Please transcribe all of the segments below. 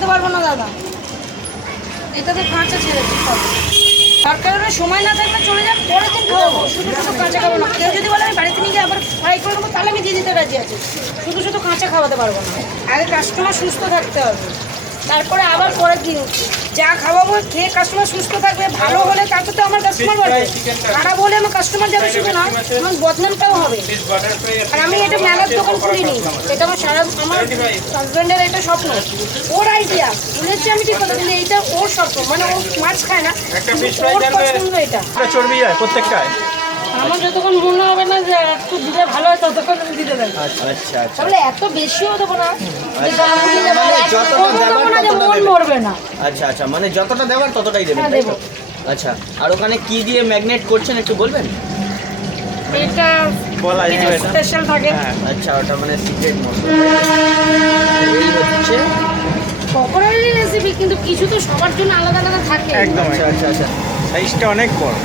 খাওয়াতে পারবো না দাদা, এটাতে কাঁচা ছেড়ে দিই সব। তার কারণে সময় না থাকলে চলে যাক, পরের দিন খাওয়াবো, শুধু শুধু কাঁচা খাবো না। কেউ যদি বলে আমি বাড়িতে নিয়ে গিয়ে আবার ফ্রাই করে দেবো, তাহলে আমি দিয়ে দিতে রাজি আছি। শুধু শুধু কাঁচা খাওয়াতে পারবো না, আগে কাস্টমার সুস্থ থাকতে হবে, তারপরে আবার পরের দিন যা খাওয়াবো খেয়ে কাস্টমার সুস্থ থাকবে। ভালো হলে তাতে তো আমার কাস্টমার বাড়বে, খারাপ হলে আমার কাস্টমার যাবে শুধু না, আমার বদনামটাও হবে। আর আমি এটা মেলার দোকান খুলিনি, এটা আমার আমার হাজব্যান্ডের একটা স্বপ্ন, ওর আইডিয়া বলেছি আমি ঠিক কথা, কিন্তু এইটা ওর স্বপ্ন, মানে ও মাছ খায় না, ওর পছন্দ এটা। চর্বি যায় প্রত্যেকটায়? আমার যতক্ষণ মনে হবে না যে একটু দিলে ভালো হয় ততক্ষণ আমি দিতে দেবো। আচ্ছা আচ্ছা আচ্ছা, তাহলে এত বেশিও দেবো না, যতটা মরবে না। আচ্ছা আচ্ছা, মানে যতটা দেওয়ার ততটাই দেবেন, হ্যাঁ, তাই দেবো। তো? আচ্ছা, আর ওখানে কি দিয়ে ম্যাগনেট করছেন একটু বলবেন? এটা বলা যাবে না, স্পেশাল থাকে। হ্যাঁ আচ্ছা, ওটা মানে সিক্রেট মশলা। এই হচ্ছে পকোড়ারই রেসিপি, কিন্তু কিছু তো সবার জন্য আলাদা আলাদা থাকে। একদম। আচ্ছা আচ্ছা আচ্ছা, সাইজটা অনেক বড়।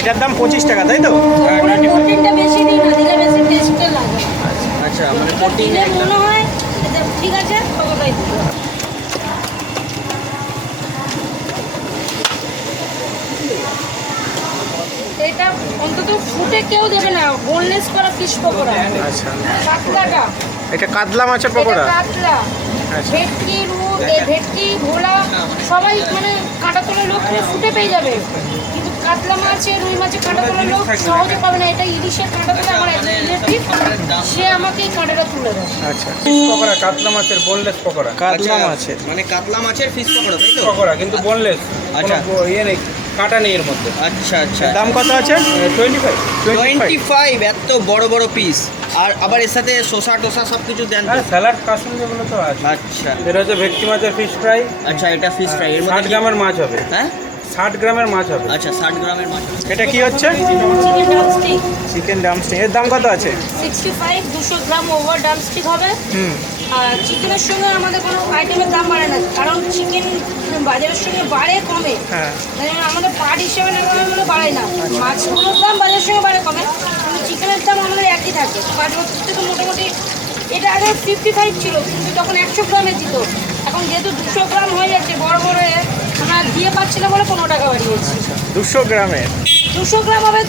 এটার দাম 25 টাকা, তাই তো? প্রোটিনটা বেশি দিই না, দিলে বেশি টেস্টে লাগে। আচ্ছা, মানে প্রোটিন দিলে মনে হয় যে ঠিক আছে ততটাই দিই। এটা অন্তত ফুটে কেউ দেবে না, বোনলেস করা ফিশ পকোড়া। আচ্ছা, কাতলাটা, এটা কাতলা মাছের পকোড়া। এটা কাতলা, আচ্ছা। ভেটকি, ভেটকি, ভোলা সবাই মানে কাঁটা তোলা লোক ফুটে পেয়ে যাবে, কিন্তু কাতলা মাছে, রুই মাছে কাঁটা তোলা লোক সহজে পাবে না। এটা ইলিশের কাঁটা তোলা আমার এক রিলেটিভ, সে আমাকে এই কাঁটাটা তুলে দেয়। আচ্ছা, ফিশ পকোড়া, কাতলা মাছের বোনলেস পকোড়া। কাতলা মাছের মানে কাতলা মাছের ফিশ পকোড়া, তাই তো? পকোড়া কিন্তু বোনলেস, আচ্ছা। কোনো ইয়ে নেই, কাঁটা নেই এর মধ্যে। আচ্ছা আচ্ছা, দাম কত আছে? 25। 25, এত বড় বড় পিস। আর আবার এর সাথে শসা টসা সব কিছু দেন তো? আর স্যালাড কাসুন যেগুলো তো আছে। আচ্ছা এটা হচ্ছে ভেটকি মাছের ফিশ ফ্রাই। আচ্ছা, এটা ফিশ ফ্রাই, এর 60 মধ্যে গ্রামের মাছ হবে। হ্যাঁ 60 গ্রামের মাছ হবে। আচ্ছা, 60 গ্রামের মাছ। এটা কি হচ্ছে? Chicken drumstick chicken drumstick. এর দাম কত আছে? 65, 200 গ্রাম ওভার ড্রামস্টিক হবে। হুম, আর চিকেনের সঙ্গে আমাদের কোনো আইটেমের দাম বাড়ে না, কারণ চিকেন বাজারের সঙ্গে বাড়ে কমে, হ্যাঁ। মানে আমাদের পার্ট হিসেবে নেওয়া হলে বাড়ে না। মাছগুলোর দাম বাজারের সঙ্গে বাড়ে কমে, কিন্তু চিকেনের দাম আমাদের একই থাকে 5 বছর থেকে মোটামুটি। এটা আগে 55 ছিল, কিন্তু তখন 100 গ্রামে দিত, এখন যেহেতু 200 গ্রাম হয়ে যাচ্ছে বড় বড় আমরা দিয়ে পাচ্ছি না বলে 15 টাকা বাড়িয়েছি। 200 গ্রামের। 200 গ্রাম হবে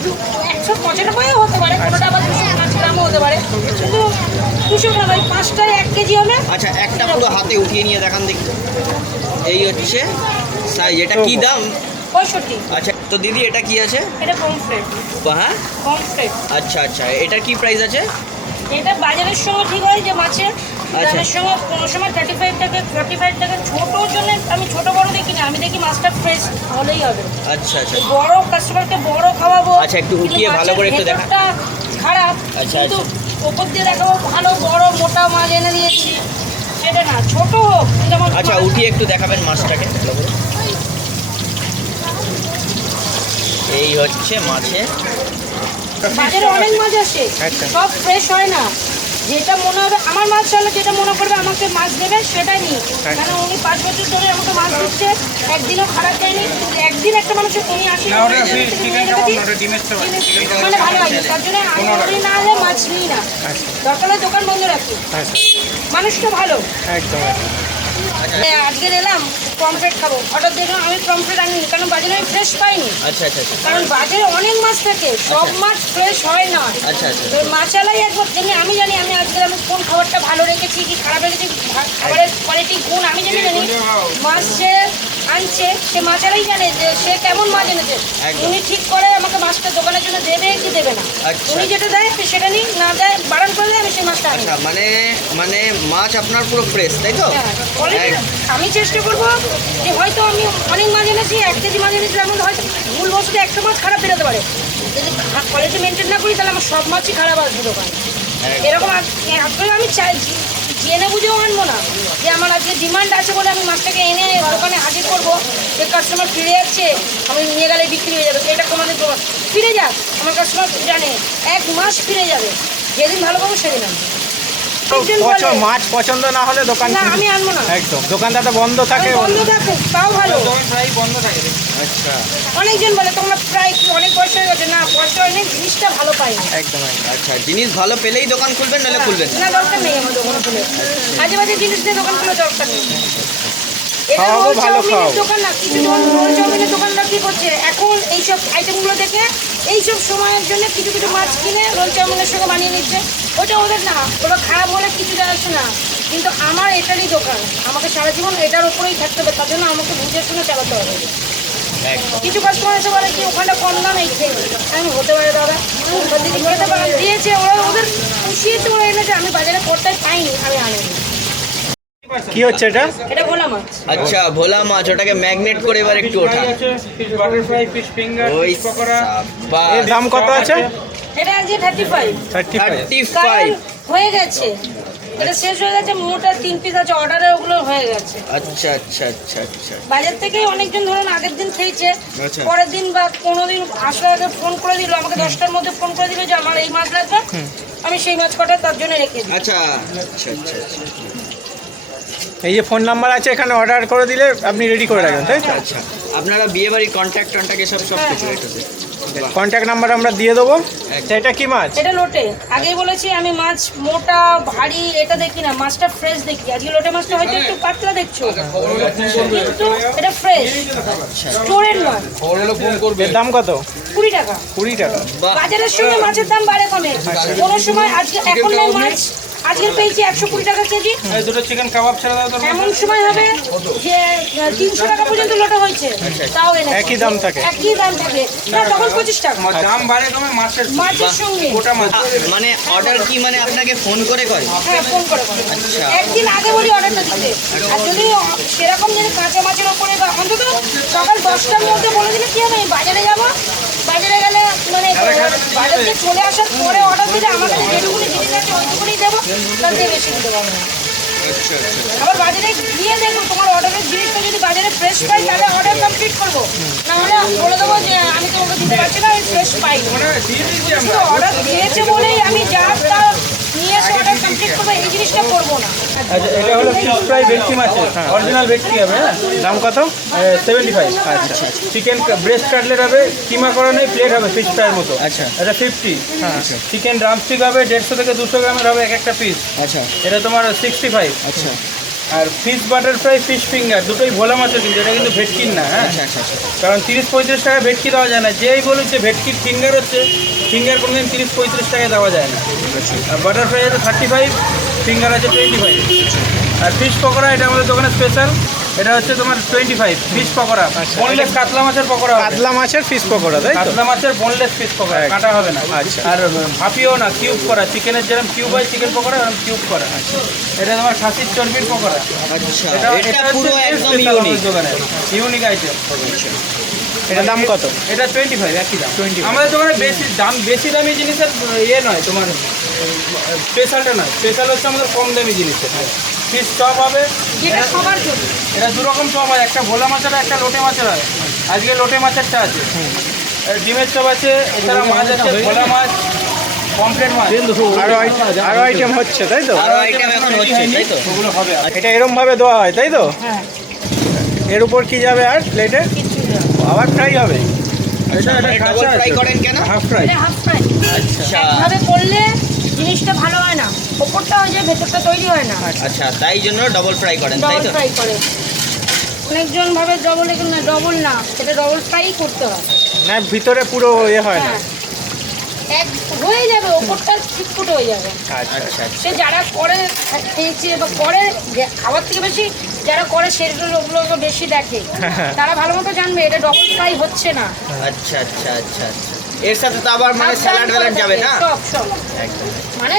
195 হতে পারে, কোনোটা আবার 205 গ্রামও হতে পারে, কিন্তু 200 গ্রাম ওই 5টায় 1 কেজি হবে। আচ্ছা, একটা পুরো হাতে উঠিয়ে নিয়ে দেখান দেখি। এই হচ্ছে সাইজ। এটা কি দাম? 65। আচ্ছা, তো দিদি এটা কি আছে? এটা পমফ্রেট। হ্যাঁ, পমফ্রেট আচ্ছা আচ্ছা, এটা কি প্রাইস আছে? এটা বাজারের সঙ্গে ঠিক হয় যে মাছের আচ্ছা। দামের সঙ্গে কোনো সময় 35 টাকা 45 টাকা। ছোটোর জন্য আমি ছোটো বড় দেখি না, আমি দেখি মাছটা ফ্রেশ হলেই হবে। আচ্ছা আচ্ছা বড় কাস্টমারকে বড় খাওয়াবো। আচ্ছা, একটু উঠিয়ে কিন্তু ভালো করে একটু মাছের দেখা। ভেতরটা খারাপ, আচ্ছা, কিন্তু ওপর দিয়ে দেখাবো ভালো বড় মোটা মাছ এনে দিয়েছি, সেটা না, ছোট হোক কিন্তু আমার আচ্ছা, মাছ- উঠিয়ে একটু দেখাবেন মাছটাকে ভালো করে। এই হচ্ছে মাছের। বাজারে অনেক মাছ আসে, আচ্ছা। সব ফ্রেশ হয় না। যেটা মনে হবে আমার মাছ হলে, যেটা মনে করবে আমাকে মাছ দেবে সেটাই নিই, কারণ উনি 5 বছর ধরে আমাকে মাছ দিচ্ছে, একদিনও খারাপ যায়নি। কিন্তু একদিন একটা মানুষের উনি আসে না, ওটা চিকেন চাপ না, ওটা ডিমের চাপ আছে। মানে ভালো লাগে, তার জন্য আমি উনি না হলে মাছ নিই না, দরকার হলে দোকান বন্ধ রাখি। আচ্ছা, মানুষটা ভালো। একদম একদম। আজকে এলাম পমফ্রেট খাবো, হঠাৎ দেখলাম আমি পমফ্রেট আনিনি, কারণ বাজারে আমি ফ্রেশ পাইনি, আচ্ছা আচ্ছা আচ্ছা কারণ বাজারে অনেক মাছ থাকে, সব মাছ ফ্রেশ হয় না। আচ্ছা আচ্ছা তো মাছালাই একবার জানি, আমি জানি আমি আজকে আমি কোন খাবারটা ভালো রেখেছি কি খারাপ রেখেছি, খাবারের কোয়ালিটি কোন আমি জানি। মাছ সে আনছে, সে মাছালাই জানে যে সে কেমন মাছ এনেছে, একদম। উনি ঠিক করে আমাকে মাছটা দোকানের জন্য দেবে কি দেবে না, আচ্ছা। উনি যেটা দেয় সেটা নিই, না দেয় বারণ করলে আমি সেই মাছটা আনি। আচ্ছা, মানে মানে মাছ আপনার পুরো ফ্রেশ, তাই তো? হ্যাঁ, quality আমি চেষ্টা করবো যে হয়তো আমি অনেক মাছ এনেছি, 1 কেজি মাছ এনেছি, তার মধ্যে হয়তো ভুলবশত 100 মাছ খারাপ বেরোতে পারে, যদি কোয়ালিটি মেনটেন না করি তাহলে আমার সব মাছই খারাপ আসবে দোকানে। এরকম আসলে আমি চাই জেনে বুঝেও আনবো না যে আমার আজকে ডিমান্ড আছে বলে আমি মাছটাকে এনে দোকানে হাজির করবো, যে কাস্টমার ফিরে যাচ্ছে আমি নিয়ে গেলে বিক্রি হয়ে যাবে, এটা কোনোদিন ফিরে যাক, আমার কাস্টমার জানে 1 মাস ফিরে যাবে, যেদিন ভালো পাবো সেদিন আমি। অনেকজন বলে মাছ পছন্দ না হলে দোকান না আমি আনবো না, একদম দোকানটা বন্ধ থাকে। বন্ধ থাকে তাও ভালো। দোকান প্রায় বন্ধ থাকে। আচ্ছা, অনেকজন বলে তোমরা প্রায় অনেক পয়সা হয়ে গেছে, না পয়সা হয়নি, জিনিসটা ভালো পাই না। একদম একদম। আচ্ছা, জিনিস ভালো পেলেই দোকান খুলবেন, নাহলে খুলবেন না। না দরকার নেই আমার দোকান খুলে, আজে বাজে জিনিস দিয়ে দোকান খুলে দরকার নেই। এটা খাওয়াবো, রোল ভালো চাউমিনের খাওয়াবো। দোকান না, কিছু রোল চাউমিনের দোকানদার কি করছে এখন এইসব আইটেমগুলো দেখে এইসব সময়ের জন্য কিছু কিছু মাছ কিনে রোল চাউমিনের সঙ্গে বানিয়ে নিচ্ছে। ওটা ওদের না, ওটা খারাপ হলে কিছু যায় আসে না, কিন্তু আমার এটারই দোকান, আমাকে সারা জীবন এটার উপরেই থাকতে হবে, তার জন্য আমাকে বুঝে শুনে চালাতে হবে। কিছু কাস্টমার এসে বলে কি ওখানটা কম দাম এই খেয়ে নিই। আমি হতে পারে দাদা, খেতে পারে দিয়েছে, ওরা ওদের খুশিতে ওরা এনেছে, আমি বাজারে পড়তাই পাইনি, আমি আনিনি। কি হচ্ছে এটা? এটা ভোলা মাছ। আচ্ছা, ভোলা মাছ, ওটাকে ম্যাগনেট করে এবার একটু ওঠা। ফিশ বাটারফ্লাই, ফিশ ফিঙ্গার, ওই ফিশ পকোড়া। সাবাস। এর দাম কত আছে? এটা আজকে 35, 35। কারণ 35। হয়ে গেছে, এটা শেষ হয়ে গেছে, মোটা 3 পিস আছে অর্ডারে, ওগুলো হয়ে গেছে। আচ্ছা আচ্ছা আচ্ছা আচ্ছা। বাজার থেকে অনেকজন ধরুন আগের দিন খেয়েছে, আচ্ছা। পরের দিন বা 15 দিন আসার আগে ফোন করে দিল আমাকে, 10টার মধ্যে ফোন করে দিল যে আমার এই মাছ লাগবে, আমি সেই মাছ কটা তার জন্য রেখে দিই। আচ্ছা আচ্ছা আচ্ছা আচ্ছা। এই যে ফোন নাম্বার আছে, এখানে অর্ডার করে দিলে আপনি রেডি করে রাখবেন, তাই তো? আচ্ছা, আপনারা বিয়ে বাড়ির কন্ট্যাক্ট টন্ট্যাক্ট এসব সব কিছু এটাতে। কন্ট্যাক্ট নাম্বার আমরা দিয়ে দেবো। একদম। এটা কি মাছ? এটা লোটে, আগেই বলেছি আমি মাছ মোটা ভারী এটা দেখি না, মাছটা ফ্রেশ দেখি। আজকে লোটে মাছটা হয়তো একটু পাতলা দেখছো, কিন্তু এটা ফ্রেশ স্টোরের মাছ। এর দাম কত? 20 টাকা। 20 টাকা। বাহ। বাজারের সঙ্গে মাছের দাম বাড়ে কমে, কোনো সময় আজকে এখন নেই মাছ, আজকের পেয়েছি 120 টাকা কেজি, এই দুটো চিকেন কাবাব ছেড়ে দাও তো। এমন সময় হবে যে 300 টাকা পর্যন্ত লোটা হয়েছে, তাও এনে একই দাম থাকে? একই দাম থাকে না, তখন 25 টাকা দাম বাড়ে কমে মাছের মাছের সঙ্গে। গোটা মাছ। মানে অর্ডার কি মানে আপনাকে ফোন করে করে? হ্যাঁ ফোন করে করে। আচ্ছা। একদিন আগে বলি অর্ডারটা দিতে, আর যদি সেরকম যদি কাঁচা মাছের ওপরে বা অন্তত সকাল 10টার মধ্যে বলে দিলে কি হবে, আমি বাজারে যাবো, বাজারে গেলে মানে বাজার থেকে চলে আসার পরে অর্ডার দিলে আমার কাছে যেটুকুনি জিনিস আছে ওইটুকুনি দেবো, তার থেকে বেশি দিতে পারবো না। আচ্ছা আচ্ছা। আবার বাজারে গিয়ে দেখবো তোমার অর্ডারের জিনিসটা যদি বাজারে ফ্রেশ পাই তাহলে অর্ডার কমপ্লিট করবো, না হলে বলে দেবো যে আমি তো ওকে দিতে পারছি না, আমি ফ্রেশ পাই। শুধু অর্ডার দিয়েছে বলেই আমি যা তা নিয়ে এসে অর্ডার কমপ্লিট করবো এই জিনিসটা করবো না। আচ্ছা, এটা হলো ফিশ ফ্রাই ভেটকি মাছের অরিজিনাল ভেটকি হবে, হ্যাঁ, দাম কত? 75। আচ্ছা, চিকেন ব্রেস্ট কাটলেট হবে, কিমা করা নেই, প্লেট হবে ফিশ ফ্রাইয়ের মতো। আচ্ছা। এটা 50। চিকেন ড্রামস্টিক হবে 150 থেকে 200 গ্রামের হবে এক একটা পিস, আচ্ছা এটা তোমার 65। আচ্ছা আর ফিশ বাটারফ্লাই, ফিশ ফিঙ্গার দুটোই ভোলা মাছের, কিন্তু এটা কিন্তু ভেটকির না, হ্যাঁ, আচ্ছা আচ্ছা আচ্ছা। কারণ 30-35 টাকা ভেটকি দেওয়া যায় না। যেই বলেছে ভেটকির ফিঙ্গার হচ্ছে, ফিঙ্গার কোনোদিন 30-35 টাকায় দেওয়া যায় না। আর বাটারফ্লাই আছে 35, ফিঙ্গার আছে 25। আর ফিশ পকোড়া এটা আমাদের দোকানে স্পেশাল, এটা হচ্ছে তোমার 25 ফিশ পকোড়া, বোনলেস কাতলা মাছের পকোড়া হবে। কাতলা মাছের ফিশ পকোড়া, তাই তো? কাতলা মাছের বোনলেস ফিশ পকোড়া, কাটা হবে না। আচ্ছা। আর ভাপিও না, কিউব করা, চিকেনের যেরকম কিউব হয় চিকেন পকোড়া এরকম কিউব করা। এটা তোমার খাসির চর্বির পকোড়া। আচ্ছা, এটা এটা হচ্ছে পুরো একদম special ইউনিক। আমাদের দোকানে ইউনিক আইটেম। এটার দাম কত? এটা 25 একই দাম। 25 আমাদের দোকানে বেশি দামি জিনিসের ইয়ে নয়, তোমার স্পেশালটা নয়, স্পেশাল হচ্ছে আমাদের কম দামি জিনিসের। ফিশ চপ হবে, যেটা সবার জন্য। এটা দু রকম চপ হয়, একটা ভোলা মাছের আর একটা লোটে মাছের হয়। আজকে লোটে মাছেরটা আছে, ডিমের চপ আছে, এছাড়া মাছ আছে, ভোলা মাছ, পমফ্রেট মাছ, আরো আইটেম হচ্ছে, তাই তো? আরো আইটেম এখন হচ্ছে, তাই তো? ওগুলো হবে। এটা এরম ভাবে দেওয়া হয়, তাই তো? হ্যাঁ, এর উপর কি যাবে আর প্লেটে? কিছু না। আবার ফ্রাই হবে? এটা ডবল ফ্রাই করেন কেন? Half fry. এটা হাফ ফ্রাই। আচ্ছা একভাবে করলে জিনিসটা ভালো হয় না, ওপরটা হয়ে যায় ভেতরটা তৈরি হয় না, আচ্ছা, তাই জন্য ডবল ফ্রাই করেন, তাই ডবল তো? ফ্রাই করে। অনেকজন ভাবে ডবল, না ডবল না, এটা ডবল ফ্রাই করতে হয়। না, ভিতরে পুরো ইয়ে হয় না? হ্যাঁ, এক হয়ে যাবে, ওপরটা ছিটকুট হয়ে যাবে। আচ্ছা আচ্ছা সে যারা করে খেয়েছে বা করে, খাবার থেকে বেশি যারা করে সেগুলো ওগুলো বেশি দেখে, তারা ভালো মতো জানবে এটা ডবল ফ্রাই হচ্ছে না। আচ্ছা আচ্ছা আচ্ছা আচ্ছা। এর সাথে তো আবার মানে স্যালাড ভ্যালাড যাবে না? সব সব একদম। মানে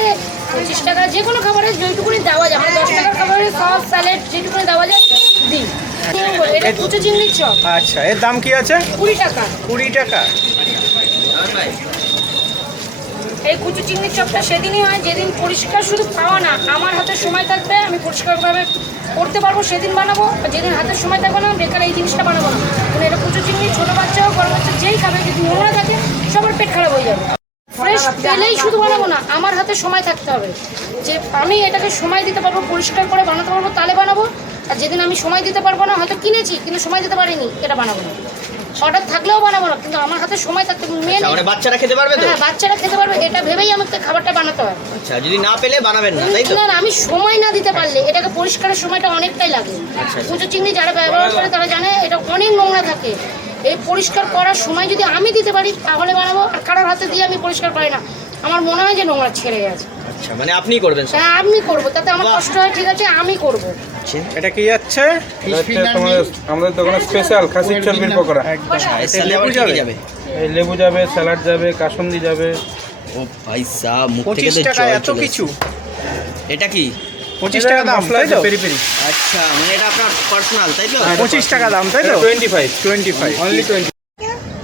25 টাকা যে কোনো খাবারে যেটুকুনি দেওয়া যায়, মানে 10 টাকার খাবারে সব স্যালাড যেটুকুনি দেওয়া যায় দিই। এটা কুচো চিংড়ির চপ, আচ্ছা, এর দাম কি আছে? 20 টাকা। 20 টাকা। এই কুচো চিংড়ির চপটা সেদিনই হয় যেদিন পরিষ্কার, শুধু খাওয়া না, আমার হাতে সময় থাকবে আমি পরিষ্কারভাবে করতে পারবো সেদিন বানাবো, আর যেদিন হাতের সময় থাকবে না বেকার এই জিনিসটা বানাবো না। মানে এটা কুচো চিংড়ি ছোটো বাচ্চা হোক বড় বাচ্চা যেই খাবে, যদি নোংরা থাকে সবার পেট খারাপ হয়ে যাবে। ফ্রেশ তেলেই শুধু বানাবো না, আমার হাতে সময় থাকতে হবে, যে আমি এটাকে সময় দিতে পারবো, পরিষ্কার করে বানাতে পারবো, তাহলে বানাবো। আর যেদিন আমি সময় দিতে পারবো না, হয়তো কিনেছি কিন্তু সময় দিতে পারিনি, এটা বানাবো না। অর্ডার থাকলেও বানাবো না, কিন্তু আমার হাতে সময় থাকতে মেন। মানে বাচ্চারা খেতে পারবে তো? হ্যাঁ, বাচ্চারা খেতে পারবে, এটা ভেবেই আমাকে খাবারটা বানাতে হয়। আচ্ছা, যদি না পেলে বানাবেন না, তাই তো? না, আমি সময় না দিতে পারলে এটাকে পরিষ্কারের সময়টা অনেকটাই লাগে। কুচো চিংড়ি যারা ব্যবহার করে তারা জানে এটা অনেক নোংরা থাকে। এই পরিষ্কার করার সময় যদি আমি দিতে পারি তাহলে বানাবো, আর কারোর হাতে দিয়ে আমি পরিষ্কার পারি না, আমার মনে হয় যে নোংরা ছেড়ে গেছে। আচ্ছা, মানে আপনিই করবেন সব? হ্যাঁ, আমি করবো, তাতে আমার কষ্ট হয়, ঠিক আছে, আমি করবো। এটা কি যাচ্ছে? আমাদের দোকানে স্পেশাল খাসির চর্বির পকোড়া। এর সাথে আবার কি কি যাবে? এই লেবু যাবে, স্যালাড যাবে, কাসুন্দি যাবে। ও ভাই সাহেব, মুখ থেকে 25 তো টাকা জল এত চলে কিছু? এসেছে। এটা কি? 25 টাকা দাম, মশলা তাই আছে তো? Peri peri. আচ্ছা, মানে এটা আপনার পার্সোনাল, তাই তো? 25 টাকা দাম, তাই তো? 25 অনলি 20।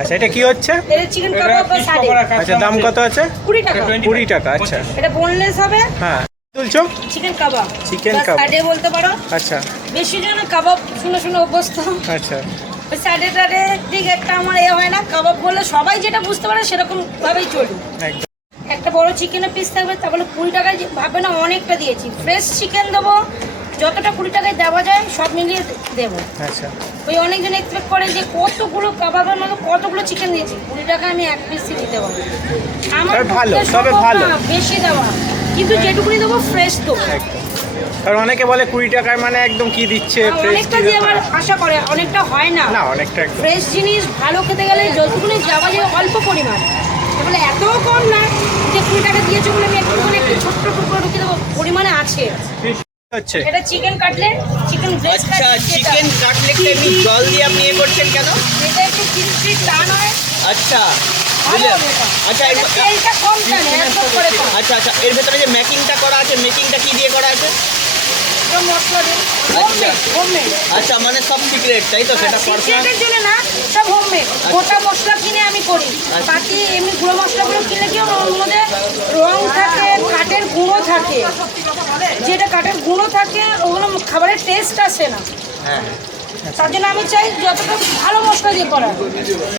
আচ্ছা, এটা কি হচ্ছে? এটা চিকেন কাবাব বা সাডে, আচ্ছা, দাম কত আছে? 20 টাকা। 20 টাকা। আচ্ছা, এটা বোনলেস হবে, হ্যাঁ। তুলছো? চিকেন কাবাব, চিকেন বা কাবাব। সাডে বলতে পারো। আচ্ছা বেশি জন কাবাব শুনে শুনে অভ্যস্ত। আচ্ছা, ওই সাডে টাডে ঠিক একটা আমার হয় না, কাবাব বললে সবাই যেটা বুঝতে পারে সেরকম ভাবেই চলি। একদম। একটা বড় চিকেনের পিস থাকবে, তা বলে 20 টাকায় ভাবে না অনেকটা দিয়েছি। ফ্রেশ চিকেন দেবো, যতটা 20 টাকায় দেওয়া যায় সব মিলিয়ে দেবো। আচ্ছা, ওই অনেকজন এক্সপেক্ট করে যে কতগুলো কাবাবের মতো কতগুলো চিকেন দিয়েছি, 20 টাকায় আমি এক পিসই দিতে পারবো। আমার তবে ভালো, পক্ষে তবে সম্ভব ভালো। না বেশি দেওয়া, কিন্তু যেটুকুনি দেবো ফ্রেশ দেবো। একদম। কারণ অনেকে বলে 20 টাকায় মানে একদম কি দিচ্ছে, ফ্রেশ অনেকটা দিয়ে আবার আশা করে, অনেকটা হয় না। না, অনেকটা একদম। ফ্রেশ জিনিস ভালো খেতে গেলে যতটুকুনি যাওয়া যায় অল্প পরিমাণ, তাহলে এতও কম না যে 20 টাকা দিয়েছো বলে আমি একটুখানি একটু ছোট্ট টুকরো ঢুকিয়ে দেবো, পরিমাণে আছে। হচ্ছে এটা চিকেন কাটলেট, চিকেন ব্রেস্ট আচ্ছা, চিকেন কাটলেটটা এমনি জল দিয়ে আপনি এ করছেন কেন? এটা একটু ক্রিস্পি টান হয়, আচ্ছা, ভালো বুঝলেন? হবে এটা। আচ্ছা, এটা তেলটা কম টানে, একদম করে কম। আচ্ছা আচ্ছা, এর ভেতরে যে মেকিংটা করা আছে, মেকিংটা কি দিয়ে করা আছে? এটা মশলা দিয়ে হোমমেড, হোমমেড। আচ্ছা, মানে সব সিক্রেট, তাই তো? সেটা পার্সোনাল? সিক্রেটের জন্য না, সব হোমমেড। গোটা মশলা কিনে আমি করি, বাকি এমনি গুঁড়ো মশলাগুলো কিনে কি ওর মধ্যে রং থাকে, কাঠের গুঁড়ো থাকে, যেটা কাঠের গুঁড়ো থাকে ওগুলো খাবারের টেস্ট আসে না। হ্যাঁ। তার জন্য আমি চাই যতটা ভালো মশলা দিয়ে করা।